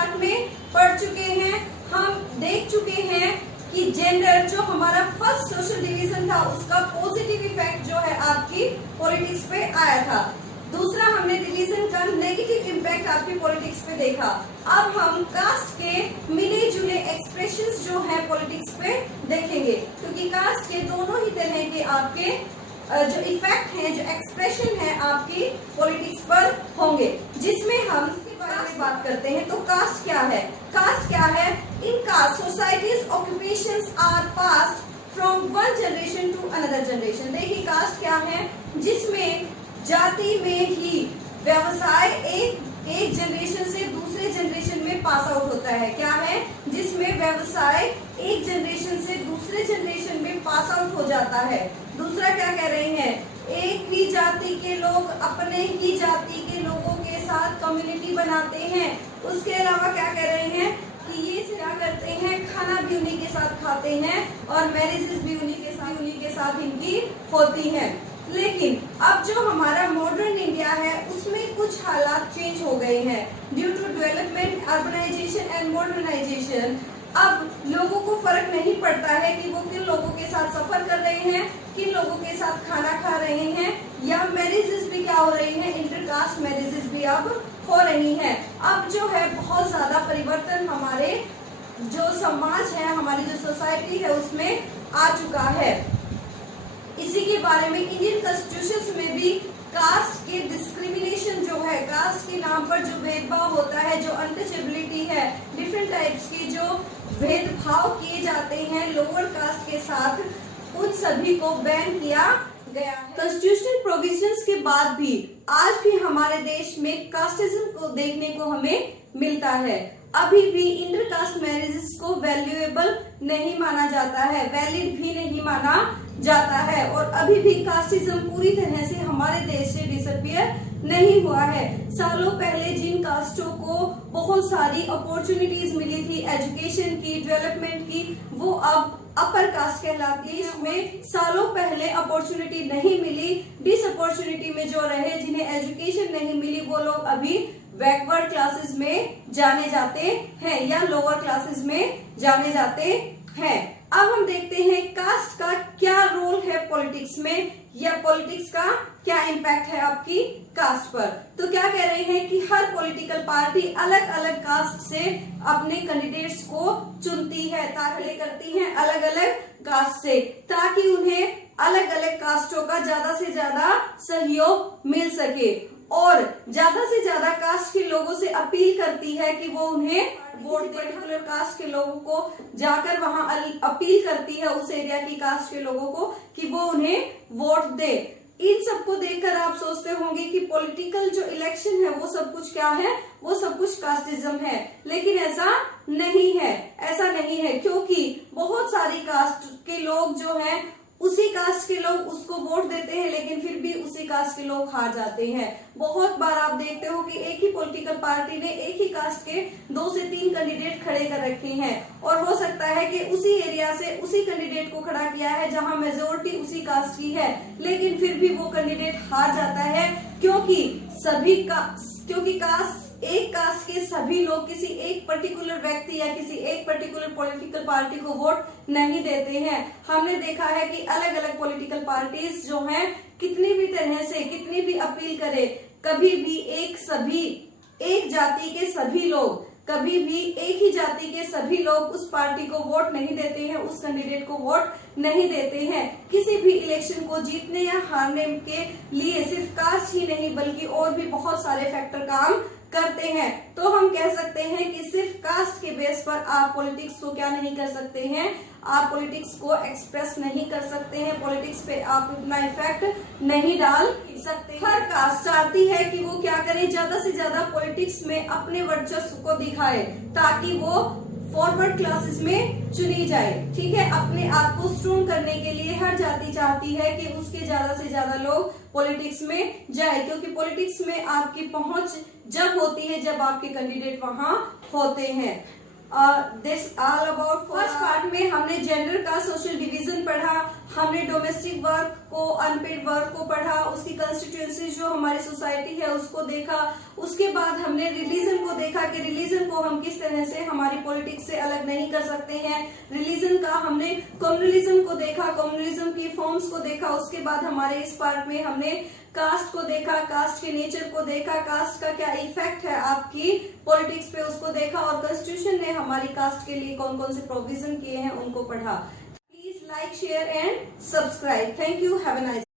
Part में पढ़ चुके हैं, हम देख चुके हैं कि जेंडर जो हमारा फर्स्ट सोशल डिवीजन था उसका पॉजिटिव इफेक्ट जो है आपकी पॉलिटिक्स पे आया था। दूसरा हमने डिवीजन का नेगेटिव इम्पैक्ट आपकी पॉलिटिक्स पे देखा। अब हम कास्ट के मिले जुले एक्सप्रेशंस जो है पॉलिटिक्स पे देखेंगे, क्योंकि कास्ट के दोनों ही तरह के आपके जो इफेक्ट है, जो एक्सप्रेशन है आपकी पॉलिटिक्स पर होंगे, जिसमें हम इसके बारे में बात करते हैं। तो कास्ट क्या है? कास्ट क्या है? In caste societies occupations are passed from one generation to another generation. देखिए कास्ट क्या है? जिसमें जाति में ही व्यवसाय एक जनरेशन से दूसरे जनरेशन में पास आउट होता है। क्या है? जिसमें व्यवसाय एक जनरेशन से दूसरे जनरेशन में पास आउट हो जाता है। दूसरा क्या कह रहे हैं? एक ही जाति के लोग अपने ही जाति के लोगों के साथ कम्युनिटी बनाते हैं। उसके अलावा क्या कह रहे हैं कि ये क्या करते हैं? खाना भी उन्हीं के साथ खाते हैं और मैरिजेस भी उन्हीं के साथ इनकी होती हैं। लेकिन अब जो हमारा मॉडर्न इंडिया है उसमें कुछ हालात चेंज हो गए हैं due to development, urbanisation and modernisation. अब लोगों को फर्क नहीं पड़ता है कि वो किन लोगों के साथ सफर कर रहे हैं, किन लोगों के साथ खाना खा रहे हैं, या मैरिजेस भी क्या हो रही हैं, इंटरकास्ट मैरिजेस भी अब हो रही हैं। अब जो है बहुत ज्यादा परिवर्तन हमारे जो समाज है, हमारी जो सोसाइटी है उसमें आ चुका है। इसी के बारे में इंडियन कॉन्स्टिट्यूशन में भी कास्ट के डिस्क्रिमिनेशन जो है, कास्ट के नाम पर जो भेदभाव होता है, जो अनटचेबिलिटी है, डिफरेंट टाइप्स के जो भेदभाव किए जाते हैं लोअर कास्ट के साथ, उन सभी को बैन किया गया है। कॉन्स्टिट्यूशनल प्रोविजंस के बाद भी आज भी हमारे देश में कास्टिज्म को देखने को हमें मिलता है। अभी भी इंटरकास्ट मैरिजेस को वैल्यूएबल नहीं माना जाता है, वैलिड भी नहीं माना जाता है, और अभी भी कास्टिज्म पूरी तरह से हमारे देश से डिसअपियर नहीं हुआ है। सालों पहले जिन कास्टों को बहुत सारी अपॉर्चुनिटीज मिली थी एजुकेशन की, डेवलपमेंट की, वो अब अपर कास्ट कहलाती है। इसमें सालों पहले अपॉर्चुनिटी नहीं मिली, डिस अपॉर्चुनिटी में जो रहे, जिन्हें एजुकेशन नहीं मिली, वो लोग अभी बैकवर्ड क्लासेस में जाने जाते हैं या लोअर क्लासेस में जाने जाते हैं। अब हम देखते हैं कास्ट का क्या रोल है पॉलिटिक्स में, या पॉलिटिक्स का क्या इम्पैक्ट है आपकी कास्ट पर। तो क्या कह रहे हैं कि हर पॉलिटिकल पार्टी अलग अलग कास्ट से अपने कैंडिडेट्स को चुनती है, दाखिले करती है अलग अलग कास्ट से, ताकि उन्हें अलग अलग कास्टों का ज्यादा से ज्यादा सहयोग मिल सके, और ज्यादा से ज्यादा कास्ट के लोगों से अपील करती है कि वो उन्हें वोट दे। पर्टिकुलर कास्ट के लोगों को जाकर वहां अपील करती है उस एरिया की कास्ट के लोगों को कि वो उन्हें वोट दे। इन सबको देखकर आप सोचते होंगे कि पॉलिटिकल जो इलेक्शन है वो सब कुछ क्या है, वो सब कुछ कास्टिज्म है, लेकिन ऐसा नहीं है। ऐसा नहीं है, क्योंकि बहुत सारी कास्ट के लोग जो हैं, उसी कास्ट के लोग उसको वोट देते हैं, लेकिन फिर भी उसी कास्ट के लोग हार जाते हैं। बहुत बार आप देखते हो कि एक ही पॉलिटिकल पार्टी ने एक ही कास्ट के 2 से 3 कैंडिडेट खड़े कर रखे हैं, और हो सकता है कि उसी एरिया से उसी कैंडिडेट को खड़ा किया है जहां मेजोरिटी उसी कास्ट की है, लेकिन फिर भी वो कैंडिडेट हार जाता है, क्योंकि एक कास्ट के सभी लोग किसी एक पर्टिकुलर व्यक्ति या किसी एक पर्टिकुलर पॉलिटिकल पार्टी को वोट नहीं देते हैं। हमने देखा है कि अलग अलग पॉलिटिकल पार्टीज जो हैं, कितनी भी तरह से, कितनी भी अपील करे, कभी भी एक जाति के सभी लोग, कभी भी एक ही जाति के सभी लोग उस पार्टी को वोट नहीं देते हैं, उस कैंडिडेट को वोट नहीं देते हैं। किसी भी इलेक्शन को जीतने या हारने के लिए सिर्फ कास्ट ही नहीं बल्कि और भी बहुत सारे फैक्टर काम करते हैं। तो हम कह सकते हैं कि सिर्फ कास्ट के बेस पर आप पॉलिटिक्स को क्या नहीं कर सकते हैं, आप पॉलिटिक्स को एक्सप्रेस नहीं कर सकते हैं, पॉलिटिक्स पे आप अपना इफेक्ट नहीं डाल सकते। हर कास्ट चाहती है कि वो क्या करे, ज्यादा से ज्यादा पॉलिटिक्स में अपने वर्चस्व को दिखाए, ताकि वो फॉरवर्ड क्लासेस में चुनी जाए। ठीक है, अपने आप को स्ट्रॉन्ग करने के लिए हर जाति चाहती है कि उसके ज्यादा से ज्यादा लोग पॉलिटिक्स में जाए, क्योंकि पॉलिटिक्स में आपकी पहुंच जब होती है जब आपके कैंडिडेट वहां होते हैं। This all about first part में हमने जेंडर का सोशल डिवीजन पढ़ा, हमने हमने डोमेस्टिक वर्क को, अनपेड वर्क को पढ़ा, उसकी कंस्टिट्यूएंसी जो हमारी सोसाइटी है उसको देखा। उसके बाद हमने रिलीजन को देखा कि रिलीजन को हम किस तरह से हमारी पॉलिटिक्स से अलग नहीं कर सकते हैं। रिलीजन का हमने कम्युनलिज्म को देखा, कम्युनलिज्म की फॉर्म्स को देखा। उसके बाद हमारे इस पार्ट में हमने कास्ट को देखा, कास्ट के नेचर को देखा, कास्ट का क्या इफेक्ट है आपकी पॉलिटिक्स पे उसको देखा, और कॉन्स्टिट्यूशन ने हमारी कास्ट के लिए कौन कौन से प्रोविजन किए हैं उनको पढ़ा। Please like, share and subscribe. Thank you. Have a nice day.